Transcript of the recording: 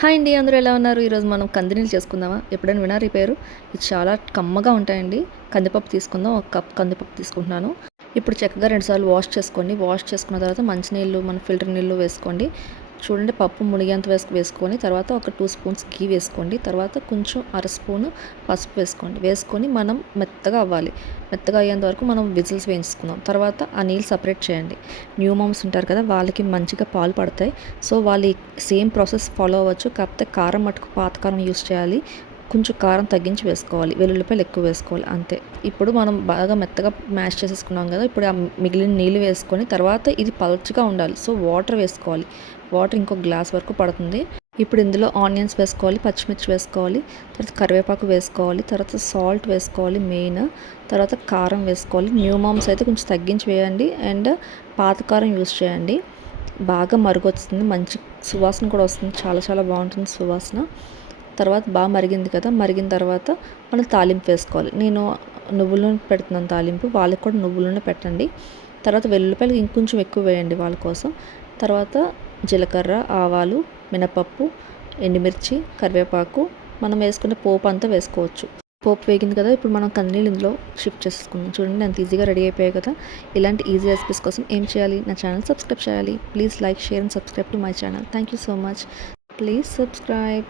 Hi అండి, అందరూ ఎలా ఉన్నారు? ఈరోజు మనం కందినీళ్ళు చేసుకుందామా? ఎప్పుడైనా వినారా ఈ పేరు? ఇది చాలా కమ్మగా ఉంటాయండి. కందిపప్పు తీసుకుందాం. ఒక కప్ కందిపప్పు తీసుకుంటున్నాను. ఇప్పుడు చక్కగా 2 సార్లు వాష్ చేసుకోండి. వాష్ చేసుకున్న తర్వాత మంచినీళ్ళు, మన ఫిల్టర్ నీళ్ళు వేసుకోండి. చూడండి, పప్పు మునిగేంత వేసుకొని తర్వాత ఒక 2 స్పూన్స్ ఘీ వేసుకోండి. తర్వాత కొంచెం అర స్పూను పసుపు వేసుకోండి. వేసుకొని మనం మెత్తగా అవ్వాలి. మెత్తగా అయ్యేంత వరకు మనం విజిల్స్ వేయించుకుందాం. తర్వాత ఆ నీళ్ళు సపరేట్ చేయండి. న్యూ మామ్స్ ఉంటారు కదా, వాళ్ళకి మంచిగా పాలు పడతాయి. సో వాళ్ళు సేమ్ ప్రాసెస్ ఫాలో అవ్వచ్చు. కాకపోతే కారం మటుకు పాత కారం యూస్ చేయాలి. కొంచెం కారం తగ్గించి వేసుకోవాలి. వెల్లుల్లిపాయలు ఎక్కువ వేసుకోవాలి, అంతే. ఇప్పుడు మనం బాగా మెత్తగా మ్యాష్ చేసేసుకున్నాం కదా, ఇప్పుడు ఆ మిగిలిన నీళ్ళు వేసుకొని తర్వాత ఇది పల్చగా ఉండాలి. సో వాటర్ వేసుకోవాలి. వాటర్ ఇంకో గ్లాస్ వరకు పడుతుంది. ఇప్పుడు ఇందులో ఆనియన్స్ వేసుకోవాలి, పచ్చిమిర్చి వేసుకోవాలి, తర్వాత కరివేపాకు వేసుకోవాలి, తర్వాత సాల్ట్ వేసుకోవాలి మెయిన్, తర్వాత కారం వేసుకోవాలి. న్యూ మామ్స్ అయితే కొంచెం తగ్గించి వేయండి అండ్ పాత కారం యూస్ చేయండి. బాగా మరుగొస్తుంది, మంచి సువాసన కూడా వస్తుంది. చాలా చాలా బాగుంటుంది సువాసన. తర్వాత బాగా మరిగింది కదా, మరిగిన తర్వాత మనం తాలింపు వేసుకోవాలి. నేను నువ్వుల నూనె పెడుతున్నాను తాలింపు, వాళ్ళకి కూడా నువ్వుల నూనె పెట్టండి. తర్వాత వెల్లుల్లిపాయలు ఇంకొంచెం ఎక్కువ వేయండి వాళ్ళ కోసం. తర్వాత జీలకర్ర, ఆవాలు, మినపప్పు, ఎండుమిర్చి, కరివేపాకు, మనం వేసుకునే పోపు అంతా వేసుకోవచ్చు. పోపు వేగింది కదా, ఇప్పుడు మనం కందినీళ్ళు ఇందులో షిఫ్ట్ చేసుకుందాం. చూడండి ఎంత ఈజీగా రెడీ అయిపోయాయి కదా. ఇలాంటి ఈజీ రెసిపీస్ కోసం ఏం చేయాలి? నా ఛానల్ సబ్స్క్రైబ్ చేయాలి. Please like, share and subscribe to my channel. Thank you so much. Please subscribe.